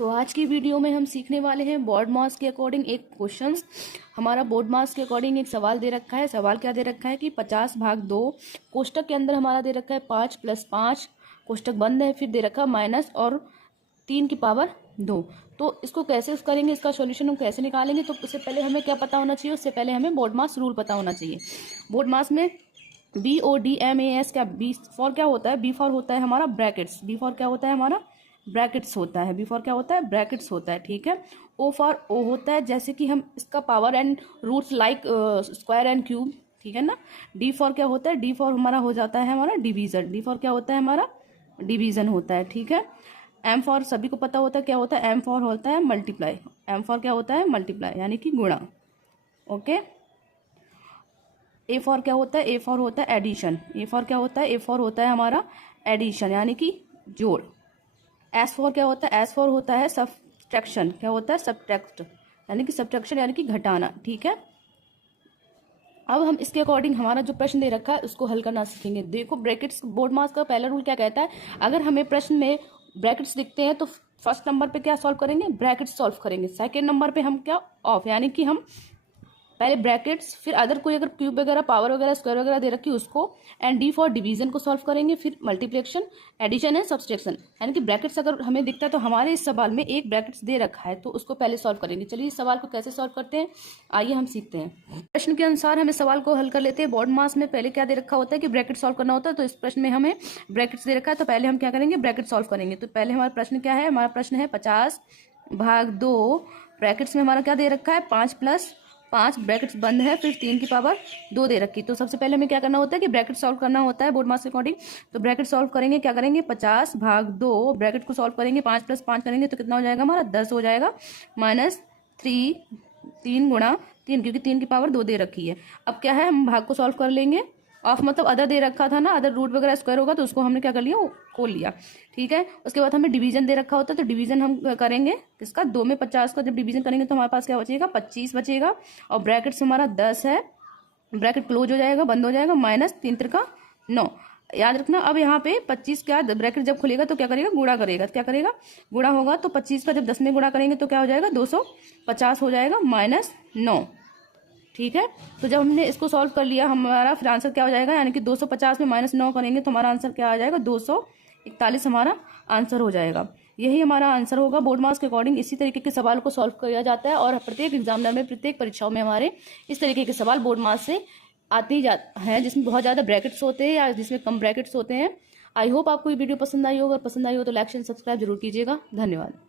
तो आज की वीडियो में हम सीखने वाले हैं बोर्ड मास के अकॉर्डिंग एक क्वेश्चंस। हमारा बोर्ड मास के अकॉर्डिंग एक सवाल दे रखा है। सवाल क्या दे रखा है कि 50/2 कोष्टक के अंदर हमारा दे रखा है 5 + 5, कोष्टक बंद है, फिर दे रखा माइनस और 3 की पावर 2। तो इसको कैसे करेंगे, इसका सॉल्यूशन हम कैसे निकालेंगे। तो उससे पहले हमें क्या पता होना चाहिए, उससे पहले हमें बोर्ड मास रूल पता होना चाहिए। बोर्ड मास में BODMAS क्या, बी फॉर क्या होता है, बी फॉर होता है हमारा ब्रैकेट्स, बी फॉर क्या होता है हमारा ब्रैकेट्स होता है, बी फॉर क्या होता है ब्रैकेट्स होता है, ठीक है। ओ फॉर ओ होता है, जैसे कि हम इसका power and roots like square and cube, ठीक है ना। डी फॉर क्या होता है, डी फॉर हमारा हो जाता है हमारा डिवीजन, डी फॉर क्या होता है हमारा डिवीजन होता है, ठीक है। एम फॉर सभी को पता होता है क्या होता है, एम फॉर होता है मल्टीप्लाई, एम फॉर क्या होता है मल्टीप्लाई यानी कि गुणा, ओके। ए फॉर क्या होता है, ए फॉर होता है एडिशन, ए फॉर क्या होता है, ए फॉर होता है हमारा एडिशन यानी कि जोड़। एस फॉर क्या होता है, एस फॉर होता है सब्ट्रैक्शन, क्या होता है सब्ट्रैक्ट यानी कि सब्ट्रैक्शन यानी कि घटाना, ठीक है। अब हम इसके अकॉर्डिंग हमारा जो प्रश्न दे रखा है उसको हल करना सीखेंगे। देखो ब्रैकेट्स, बोर्ड मास का पहला रूल क्या कहता है, अगर हमें प्रश्न में ब्रैकेट्स दिखते हैं तो फर्स्ट नंबर पे क्या सॉल्व करेंगे, ब्रैकेट्स सॉल्व करेंगे। सेकेंड नंबर पे हम क्या ऑफ यानी कि हम पहले ब्रैकेट्स, फिर अदर कोई अगर क्यूब वगैरह पावर वगैरह स्क्वायर वगैरह दे रखी उसको, एंड डी फॉर डिवीजन को सॉल्व करेंगे, फिर मल्टीप्लिकेशन एडिशन एंड सब्सट्रैक्शन यानी कि ब्रैकेट्स अगर हमें दिखता है तो हमारे इस सवाल में एक ब्रैकेट्स दे रखा है तो उसको पहले सॉल्व करेंगे। चलिए इस सवाल को कैसे सॉल्व करते हैं आइए हम सीखते हैं। प्रश्न के अनुसार हमें सवाल को हल कर लेते हैं। बोर्ड मास में पहले क्या दे रखा होता है कि ब्रैकेट सॉल्व करना होता है, तो इस प्रश्न में हमें ब्रैकेट्स दे रखा है तो पहले हम क्या करेंगे ब्रैकेट सॉल्व करेंगे। तो पहले हमारा प्रश्न क्या है, हमारा प्रश्न है 50/2, ब्रैकेट्स में हमारा क्या दे रखा है 5 + 5, ब्रैकेट्स बंद है, फिर 3 की पावर 2 दे रखी। तो सबसे पहले हमें क्या करना होता है कि ब्रैकेट सॉल्व करना होता है बोर्ड मास के अकॉर्डिंग। तो ब्रैकेट सॉल्व करेंगे, क्या करेंगे 50/2, ब्रैकेट को सॉल्व करेंगे 5 + 5 करेंगे तो कितना हो जाएगा हमारा 10 हो जाएगा, -3, 3 गुणा 3 क्योंकि 3 की पावर 2 दे रखी है। अब क्या है हम भाग को सॉल्व कर लेंगे। ऑफ मतलब अदर दे रखा था ना, अदर रूट वगैरह स्क्वायर होगा तो उसको हमने क्या कर लिया, खोल लिया, ठीक है। उसके बाद हमें डिवीजन दे रखा होता है तो डिवीजन हम करेंगे किसका, 2 में 50 का जब डिवीजन करेंगे तो हमारे पास क्या बचेगा 25 बचेगा, और ब्रैकेट्स हमारा 10 है, ब्रैकेट क्लोज हो जाएगा, बंद हो जाएगा, -3×9। याद रखना अब यहाँ पे 25 क्या, ब्रैकेट जब खुलेगा तो क्या करेगा गुणा करेगा, क्या करेगा गुणा होगा, तो 25 का जब 10 में गुणा करेंगे तो क्या हो जाएगा 250 हो जाएगा, -9, ठीक है। तो जब हमने इसको सॉल्व कर लिया हमारा फिर आंसर क्या हो जाएगा, यानी कि 250 में -9 करेंगे तो हमारा आंसर क्या आ जाएगा 241 हमारा आंसर हो जाएगा। यही हमारा आंसर होगा बोर्ड मास के अकॉर्डिंग। इसी तरीके के सवाल को सॉल्व किया जाता है और प्रत्येक एग्जामिनर में, प्रत्येक परीक्षाओं में हमारे इस तरीके के सवाल बोर्ड मास से आते ही हैं, जिसमें बहुत ज़्यादा ब्रैकेट्स होते हैं या जिसमें कम ब्रैकेट्स होते हैं। आई होप आपको ये वीडियो पसंद आई हो, अगर पसंद आई हो तो लाइक शेयर सब्सक्राइब जरूर कीजिएगा। धन्यवाद।